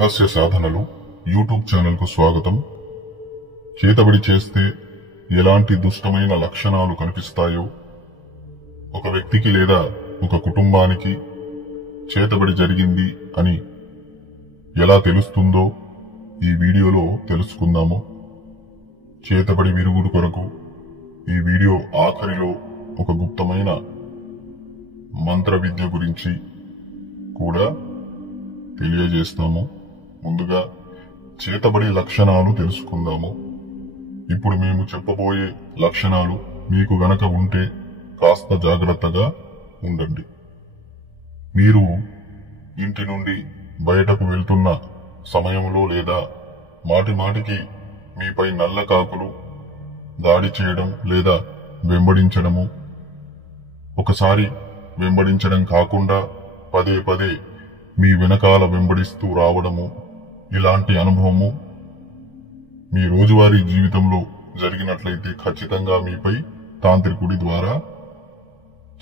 రహస్య సాధనలు YouTube channel కు స్వాగతం. చేతబడి చేస్తే ఎలాంటి దుష్టమైన లక్షణాలు కనిపిస్తాయో, ఒక వ్యక్తికి లేదా ఒక కుటుంబానికి చేతబడి జరిగింది అని ఎలా తెలుస్తుందో ఈ వీడియోలో తెలుసుకుందాము. చేతబడి విరుగుడు కొరకు ఈ వీడియో ఆఖరిలో ఒక గుప్తమైన మంత్ర విద్య గురించి కూడా తెలియజేస్తాము. ముందుగా చేతబడి లక్షణాలు తెలుసుకుందాము. ఇప్పుడు మేము చెప్పబోయే లక్షణాలు మీకు గనక ఉంటే కాస్త జాగ్రత్తగా ఉండండి. మీరు ఇంటి నుండి బయటకు వెళ్తున్న సమయంలో లేదా మాటిమాటికి మీపై నల్ల కాకులు దాడి చేయడం లేదా వెంబడించడము, ఒకసారి వెంబడించడం కాకుండా పదే పదే మీ వెనకాల వెంబడిస్తూ రావడము, ఇలాంటి అనుభవము మీ రోజువారీ జీవితంలో జరిగినట్లయితే ఖచ్చితంగా మీపై తాంత్రికుడి ద్వారా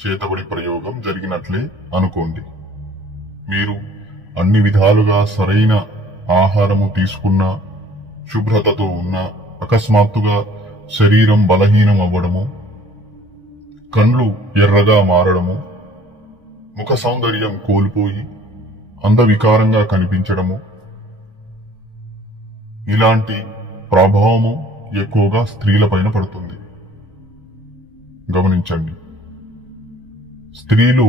చేతబడి ప్రయోగం జరిగినట్లే అనుకోండి. మీరు అన్ని విధాలుగా సరైన ఆహారము తీసుకున్నా, శుభ్రతతో ఉన్నా అకస్మాత్తుగా శరీరం బలహీనం అవ్వడము, కండ్లు ఎర్రగా మారడము, ముఖ సౌందర్యం కోల్పోయి అందవికారంగా కనిపించడము, ఇలాంటి ప్రభావము ఎక్కువగా స్త్రీలపైన పడుతుంది. గమనించండి, స్త్రీలు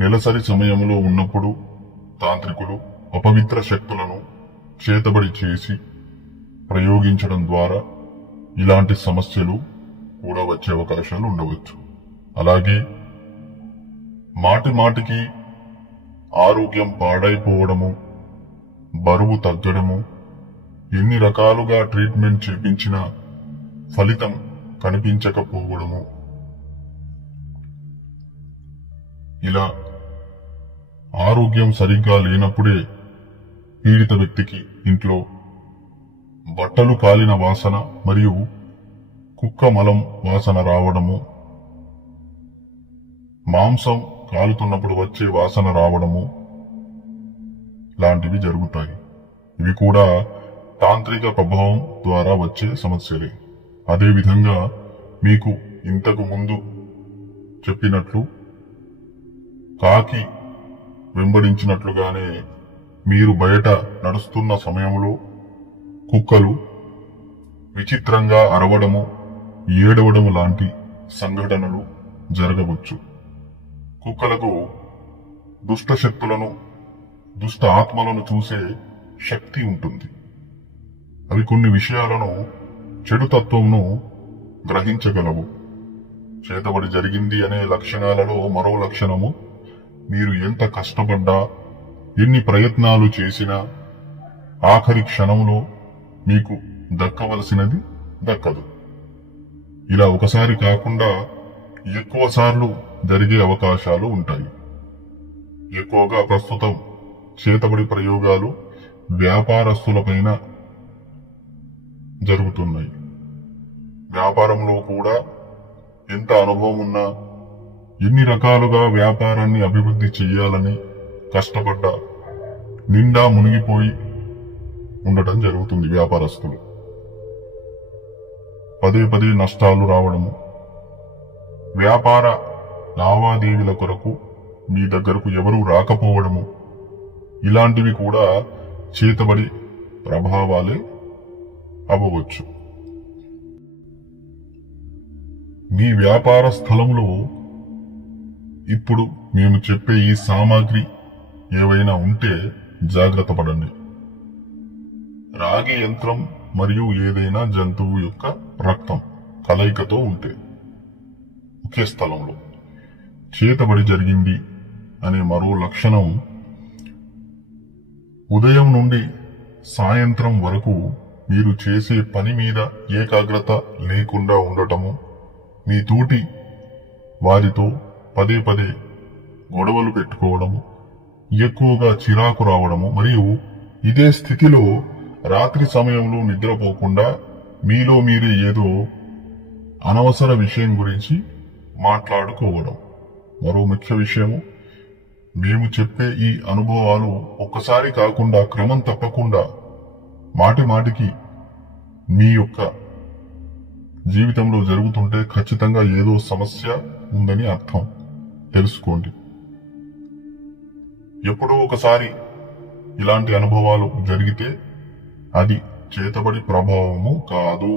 నెలసరి సమయంలో ఉన్నప్పుడు తాంత్రికులు అపవిత్ర శక్తులను చేతబడి చేసి ప్రయోగించడం ద్వారా ఇలాంటి సమస్యలు కూడా వచ్చే అవకాశాలు ఉండవచ్చు. అలాగే మాటిమాటికి ఆరోగ్యం పాడైపోవడము, బరువు తగ్గడము, ఎన్ని రకాలుగా ట్రీట్మెంట్ చేపించినా ఫలితం కనిపించకపోవడము, ఇలా ఆరోగ్యం సరిగ్గా లేనప్పుడే పీడిత వ్యక్తికి ఇంట్లో బట్టలు కాలిన వాసన మరియు కుక్క మలం వాసన రావడము, మాంసం కాలుతున్నప్పుడు వచ్చే వాసన రావడము లాంటివి జరుగుతాయి. ఇవి కూడా తాంత్రిక ప్రభావం ద్వారా వచ్చే సమస్యలే. అదేవిధంగా మీకు ఇంతకు ముందు చెప్పినట్లు కాకి వెంబడించినట్లుగానే మీరు బయట నడుస్తున్న సమయంలో కుక్కలు విచిత్రంగా అరవడము, ఏడవడము లాంటి సంఘటనలు జరగవచ్చు. కుక్కలకు దుష్ట శక్తులను, దుష్ట ఆత్మలను చూసే శక్తి ఉంటుంది. అవి కొన్ని విషయాలను, చెడు తత్వంను గ్రహించగలవు. చేతబడి జరిగింది అనే లక్షణాలలో మరో లక్షణము, మీరు ఎంత కష్టపడ్డా, ఎన్ని ప్రయత్నాలు చేసినా ఆఖరి క్షణంలో మీకు దక్కవలసినది దక్కదు. ఇలా ఒకసారి కాకుండా ఎక్కువ సార్లు జరిగే అవకాశాలు ఉంటాయి. ఎక్కువగా ప్రస్తుతం చేతబడి ప్రయోగాలు వ్యాపారస్తులపైన జరుగుతున్నాయి. వ్యాపారంలో కూడా ఎంత అనుభవం ఉన్నా, ఎన్ని రకాలుగా వ్యాపారాన్ని అభివృద్ధి చెయ్యాలని కష్టపడ్డా నిండా మునిగిపోయి ఉండటం జరుగుతుంది. వ్యాపారస్తులు పదే పదే నష్టాలు రావడము, వ్యాపార లావాదేవీల కొరకు మీ దగ్గరకు ఎవరూ రాకపోవడము, ఇలాంటివి కూడా చేతబడి ప్రభావాలే అవ్వవచ్చు. మీ వ్యాపార స్థలంలో ఇప్పుడు మేము చెప్పే ఈ సామాగ్రి ఏవైనా ఉంటే జాగ్రత్త పడండి. రాగి యంత్రం మరియు ఏదైనా జంతువు యొక్క రక్తం కలయికతో ఉంటే ఒకే స్థలంలో చేతబడి జరిగింది అనే మరో లక్షణం, ఉదయం నుండి సాయంత్రం వరకు మీరు చేసే పని మీద ఏకాగ్రత లేకుండా ఉండటము, మీ తోటి వారితో పదే పదే గొడవలు పెట్టుకోవడము, ఎక్కువగా చిరాకు రావడము, మరియు ఇదే స్థితిలో రాత్రి సమయంలో నిద్రపోకుండా మీలో మీరే ఏదో అనవసర విషయం గురించి మాట్లాడుకోవడం. మరో ముఖ్య విషయము, మేము చెప్పే ఈ అనుభవాలు ఒక్కసారి కాకుండా క్రమం తప్పకుండా మాటి మాటికి మీ యొక్క జీవితంలో జరుగుతుంటే ఖచ్చితంగా ఏదో సమస్య ఉందని అర్థం తెలుసుకోండి. ఎప్పుడో ఒకసారి ఇలాంటి అనుభవాలు జరిగితే అది చేతబడి ప్రభావము కాదు,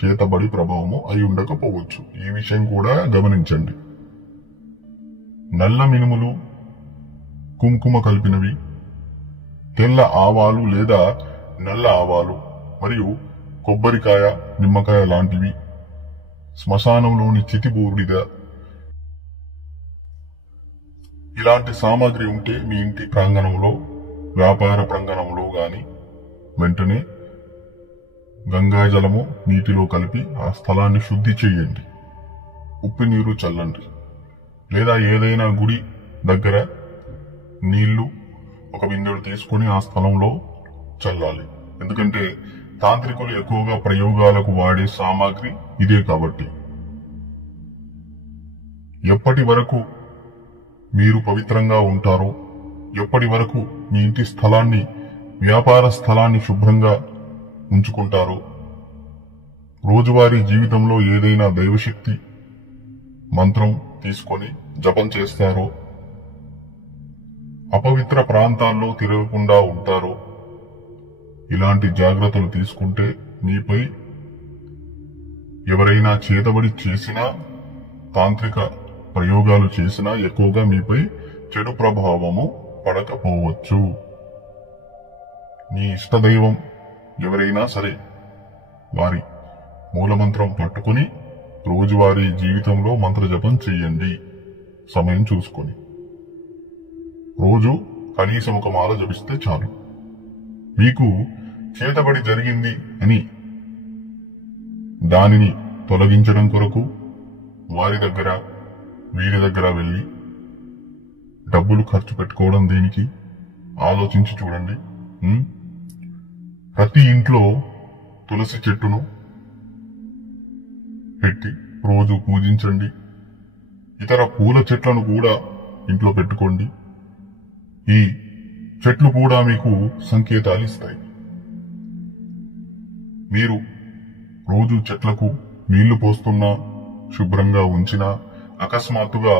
చేతబడి ప్రభావము అయి ఉండకపోవచ్చు. ఈ విషయం కూడా గమనించండి. నల్ల మినుములు, కుంకుమ కలిపినవి, తెల్ల ఆవాలు లేదా నల్ల ఆవాలు మరియు కొబ్బరికాయ, నిమ్మకాయ లాంటివి, శ్మశానంలోని చితిబూడిద ఇలాంటి సామాగ్రి ఉంటే మీ ఇంటి ప్రాంగణంలో, వ్యాపార ప్రాంగణంలో గాని వెంటనే గంగాజలము నీటిలో కలిపి ఆ స్థలాన్ని శుద్ధి చేయండి. ఉప్పు నీరు చల్లండి. లేదా ఏదైనా గుడి దగ్గర నీళ్లు ఒక బిందెడు తీసుకుని ఆ స్థలంలో చల్లాలి. ఎందుకంటే తాంత్రికులు ఎక్కువగా ప్రయోగాలకు వాడే సామాగ్రి ఇదే కాబట్టి. ఎప్పటి వరకు మీరు పవిత్రంగా ఉంటారో, ఎప్పటి వరకు మీ ఇంటి స్థలాన్ని, వ్యాపార స్థలాన్ని శుభ్రంగా ఉంచుకుంటారో, రోజువారీ జీవితంలో ఏదైనా దైవశక్తి మంత్రం తీసుకొని జపం చేస్తారో, అపవిత్ర ప్రాంతాల్లో తిరగకుండా ఉంటారో, ఇలాంటి జాగ్రత్తలు తీసుకుంటే మీపై ఎవరైనా చేతబడి చేసినా, తాంత్రిక ప్రయోగాలు చేసినా ఎక్కువగా మీపై చెడు ప్రభావము పడకపోవచ్చు. మీ ఇష్టదైవం ఎవరైనా సరే వారి మూలమంత్రం పట్టుకుని రోజువారీ జీవితంలో మంత్రజపం చెయ్యండి. సమయం చూసుకొని రోజు కనీసం ఒక మాల జపిస్తే చాలు. మీకు చేతబడి జరిగింది అని దానిని తొలగించడం కొరకు వారి దగ్గర, వీరి దగ్గర వెళ్లి డబ్బులు ఖర్చు పెట్టుకోవడం దేనికి? ఆలోచించి చూడండి. ప్రతి ఇంట్లో తులసి చెట్టును పెట్టి రోజు పూజించండి. ఇతర పూల చెట్లను కూడా ఇంట్లో పెట్టుకోండి. ఈ చెట్లు కూడా మీకు సంకేతాలు ఇస్తాయి. మీరు రోజు చెట్లకు నీళ్లు పోస్తున్నా, శుభ్రంగా ఉంచినా అకస్మాత్తుగా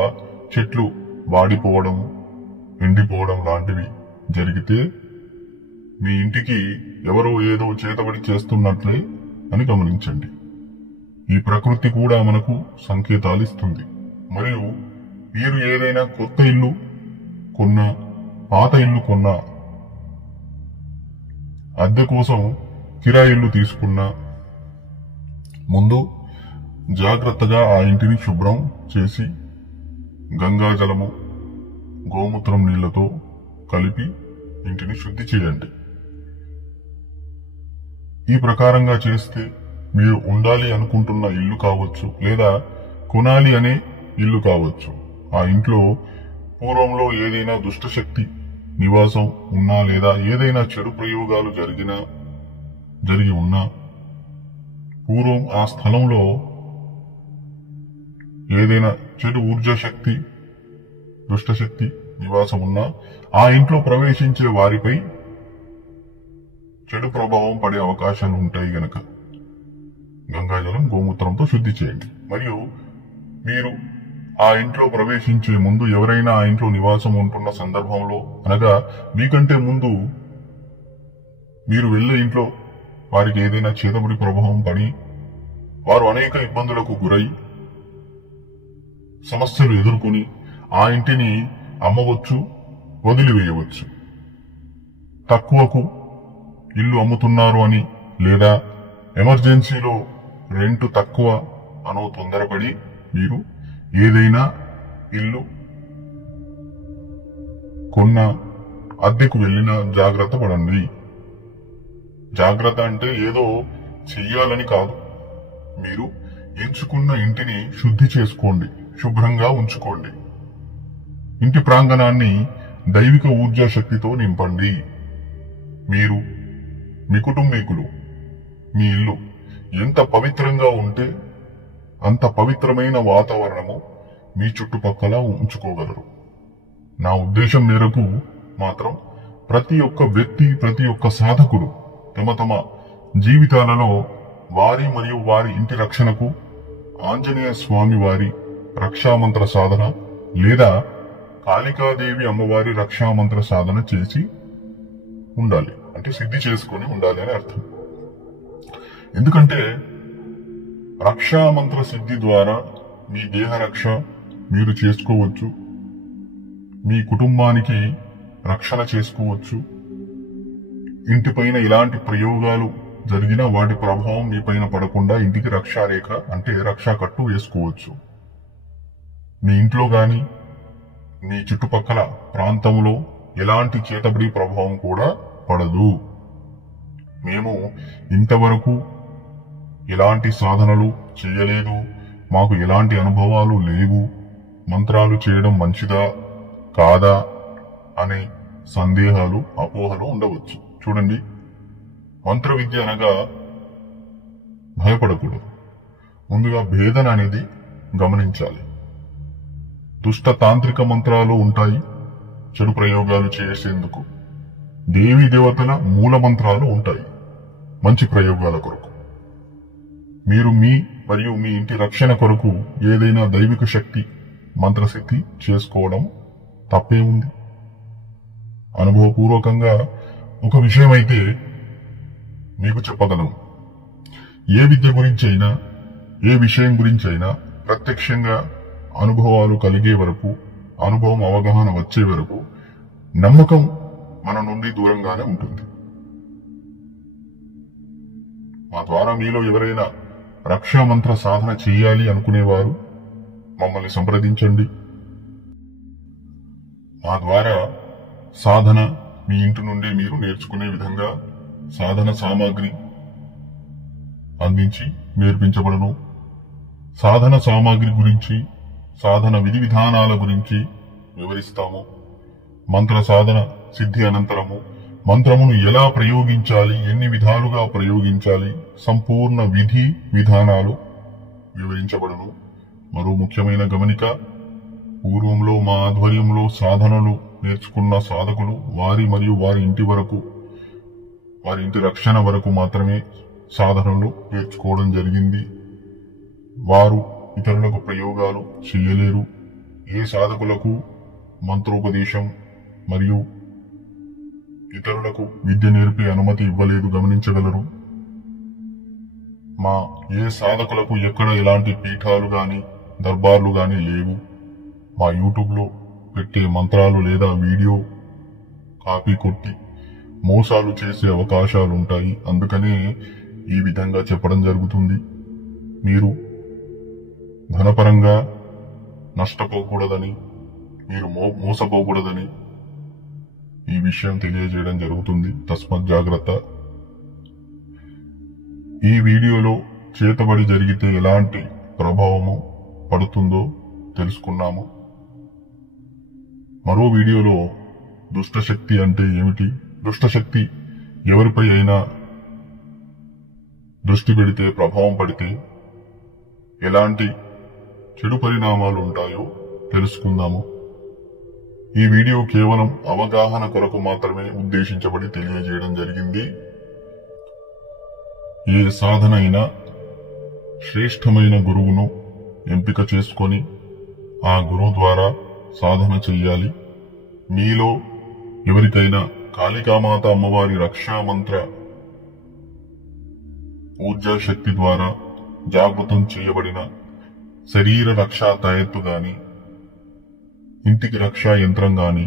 చెట్లు వాడిపోవడం, ఎండిపోవడం లాంటివి జరిగితే మీ ఇంటికి ఎవరో ఏదో చేతబడి చేస్తున్నట్లే అని గమనించండి. ఈ ప్రకృతి కూడా మనకు సంకేతాలు ఇస్తుంది. మరియు మీరు ఏదైనా కొత్త ఇల్లు కొన్నా, పాత ఇల్లు కొన్నా, అద్దె కోసం కిరాయి ఇల్లు తీసుకున్నా ముందు జాగ్రత్తగా ఆ ఇంటిని శుభ్రం చేసి గంగాజలము, గోమూత్రం నీళ్లతో కలిపి ఇంటిని శుద్ధి చేయండి. ఈ ప్రకారంగా చేస్తే మీరు ఉండాలి అనుకుంటున్న ఇల్లు కావచ్చు, లేదా కొనాలి అనే ఇల్లు కావచ్చు, ఆ ఇంట్లో పూర్వంలో ఏదైనా దుష్టశక్తి నివాసం ఉన్నా, లేదా ఏదైనా చెడు ప్రయోగాలు జరిగి ఉన్నా, పూర్వం ఆ స్థలంలో ఏదైనా చెడు ఊర్జా శక్తి, దుష్టశక్తి నివాసం ఉన్నా ఆ ఇంట్లో ప్రవేశించే వారిపై చెడు ప్రభావం పడే అవకాశాలు ఉంటాయి గనక గంగాజలం, గోమూత్రంతో శుద్ధి చేయండి. మరియు మీరు ఆ ఇంట్లో ప్రవేశించే ముందు ఎవరైనా ఆ ఇంట్లో నివాసం ఉంటున్న సందర్భంలో, అనగా మీకంటే ముందు మీరు వెళ్లే ఇంట్లో వారికి ఏదైనా చేతబడి ప్రభావం పడి వారు అనేక ఇబ్బందులకు గురై సమస్యలు ఎదుర్కొని ఆ ఇంటిని అమ్మవచ్చు, వదిలివేయవచ్చు. తక్కువకు ఇల్లు అమ్ముతున్నారు అని, లేదా ఎమర్జెన్సీలో రెంట్ తక్కువ అనో తొందరపడి మీరు ఏదైనా ఇల్లు కొన్న, అద్దెకు వెళ్ళినా జాగ్రత్త పడండి. జాగ్రత్త అంటే ఏదో చెయ్యాలని కాదు. మీరు ఎంచుకున్న ఇంటిని శుద్ధి చేసుకోండి, శుభ్రంగా ఉంచుకోండి. ఇంటి ప్రాంగణాన్ని దైవిక ఊర్జా శక్తితో నింపండి. మీరు, మీ కుటుంబీకులు, మీ ఇల్లు ఎంత పవిత్రంగా ఉంటే అంత పవిత్రమైన వాతావరణము మీ చుట్టుపక్కల ఉంచుకోగలరు. నా ఉద్దేశం మేరకు మాత్రం ప్రతి ఒక్క వ్యక్తి, ప్రతి ఒక్క సాధకుడు తమ తమ జీవితాలలో వారి మరియు వారి ఇంటి రక్షణకు ఆంజనేయ స్వామి వారి రక్షామంత్ర సాధన లేదా కాళికాదేవి అమ్మవారి రక్షామంత్ర సాధన చేసి ఉండాలి. అంటే సిద్ధి చేసుకొని ఉండాలి అని అర్థం. ఎందుకంటే రక్షామంత్ర సిద్ధి ద్వారా మీ దేహ రక్ష మీరు చేసుకోవచ్చు, మీ కుటుంబానికి రక్షణ చేసుకోవచ్చు. ఇంటిపైన ఇలాంటి ప్రయోగాలు జరిగినా వాటి ప్రభావం మీ పైన పడకుండా ఇంటికి రక్షారేఖ అంటే రక్షా కట్టు వేసుకోవచ్చు. మీ ఇంట్లో గాని మీ చుట్టుపక్కల ప్రాంతంలో ఎలాంటి చేతబడి ప్రభావం కూడా పడదు. మేము ఇంతవరకు ఎలాంటి సాధనలు చేయలేదు, మాకు ఎలాంటి అనుభవాలు లేవు, మంత్రాలు చేయడం మంచిదా కాదా అనే సందేహాలు, అపోహలు ఉండవచ్చు. చూడండి, మంత్ర విద్య అనగా భయపడకూడదు. ముందుగా భేదన అనేది గమనించాలి. దుష్ట తాంత్రిక మంత్రాలు ఉంటాయి చెడు ప్రయోగాలు చేసేందుకు. దేవీ దేవతల మూల మంత్రాలు ఉంటాయి మంచి ప్రయోగాల కొరకు. మీరు మీ మరియు మీ ఇంటి రక్షణ కొరకు ఏదైనా దైవిక శక్తి మంత్రసిద్ధి చేసుకోవడం తప్పేముంది? అనుభవపూర్వకంగా ఒక విషయం అయితే మీకు చెప్పగలను. ఏ విద్య గురించి అయినా, ఏ విషయం గురించి అయినా ప్రత్యక్షంగా అనుభవాలు కలిగే వరకు, అనుభవం అవగాహన వచ్చే వరకు నమ్మకం మన నుండి దూరంగానే ఉంటుంది. మా ద్వారా మీలో ఎవరైనా రక్షా మంత్ర సాధన చేయాలి అనుకునేవారు మమ్మల్ని సంప్రదించండి. మా ద్వారా సాధన మీ ఇంటి నుండి మీరు నేర్చుకునే విధంగా సాధన సామాగ్రి అందించి నేర్పించబడను. సాధన సామాగ్రి గురించి, సాధన విధి విధానాల గురించి వివరిస్తాము. మంత్ర సాధన సిద్ధి అనంతరము మంత్రమును ఎలా ప్రయోగించాలి, ఎన్ని విధాలుగా ప్రయోగించాలి, సంపూర్ణ విధి విధానాలు వివరించబడను. మరో ముఖ్యమైన గమనిక, పూర్వంలో మా ఆధ్వర్యంలో సాధనలు నేర్చుకున్న సాధకులు వారి మరియు వారి ఇంటి వరకు, వారి ఇంటి రక్షణ వరకు మాత్రమే సాధనలు నేర్చుకోవడం జరిగింది. వారు ఇతరులకు ప్రయోగాలు చేయలేరు. ఏ సాధకులకు మంత్రోపదేశం మరియు ఇతరులకు విద్య నేర్పే అనుమతి ఇవ్వలేదు, గమనించగలరు. మా ఏ సాధకులకు ఎక్కడ ఎలాంటి పీఠాలు గాని దర్బార్లు గాని లేవు. మా యూట్యూబ్ లో పెట్టే మంత్రాలు లేదా వీడియో కాపీ కొట్టి మోసాలు చేసే అవకాశాలు ఉంటాయి. అందుకనే ఈ విధంగా చెప్పడం జరుగుతుంది. మీరు ధనపరంగా నష్టపోకూడదని, మీరు మోసపోకూడదని ఈ విషయం తెలియజేయడం జరుగుతుంది. తస్మత్ జాగ్రత్త. ఈ వీడియోలో చేతబడి జరిగితే ఎలాంటి ప్రభావము పడుతుందో తెలుసుకున్నాము. మరో వీడియోలో దుష్టశక్తి అంటే ఏమిటి, దుష్టశక్తి ఎవరిపై అయినా దృష్టి పెడితే, ప్రభావం పడితే ఎలాంటి చెడు పరిణామాలు ఉంటాయో తెలుసుకుందాము. ఈ వీడియో కేవలం అవగాహన కొరకు మాత్రమే ఉద్దేశించబడి తెలియజేయడం జరిగింది. ఏ సాధన అయినా శ్రేష్టమైన గురువును ఎంపిక చేసుకొని ఆ గురువు ద్వారా సాధన చెయ్యాలి. మీలో ఎవరికైనా కాళికామాత అమ్మవారి రక్షామంత్ర ఊర్జా శక్తి ద్వారా జాగృతం చేయబడిన శరీర రక్షా తాయెత్తు గాని, ఇంటికి రక్షా యంత్రం గాని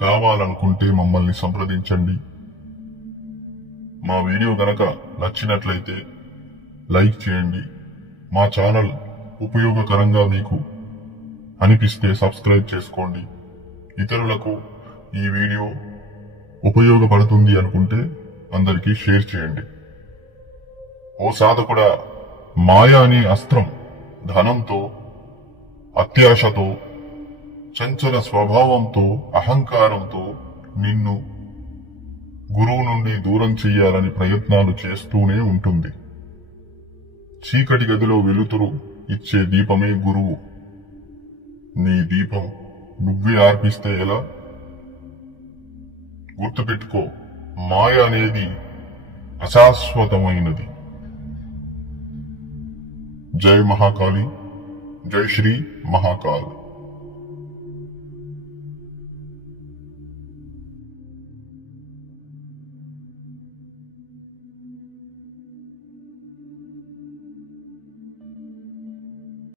కావాలనుకుంటే మమ్మల్ని సంప్రదించండి. మా వీడియో గనక నచ్చినట్లయితే లైక్ చేయండి. మా ఛానల్ ఉపయోగకరంగా మీకు అనిపిస్తే సబ్స్క్రైబ్ చేసుకోండి. ఇతరులకు ఈ వీడియో ఉపయోగపడుతుంది అనుకుంటే అందరికీ షేర్ చేయండి. ఓ సాధకుడా, మాయ అనే అస్త్రం ధనంతో, అత్యాశతో, చంచల స్వభావంతో, అహంకారంతో నిన్ను గురువు నుండి దూరం చెయ్యాలని ప్రయత్నాలు చేస్తూనే ఉంటుంది. చీకటి గదిలో వెలుతురు ఇచ్చే దీపమే గురువు. నీ దీపం నువ్వే అర్పిస్తే ఎలా? గుర్తుపెట్టుకో, మాయ అనేది అశాశ్వతమైనది. జై మహాకాళి, జై శ్రీ మహాకాళి.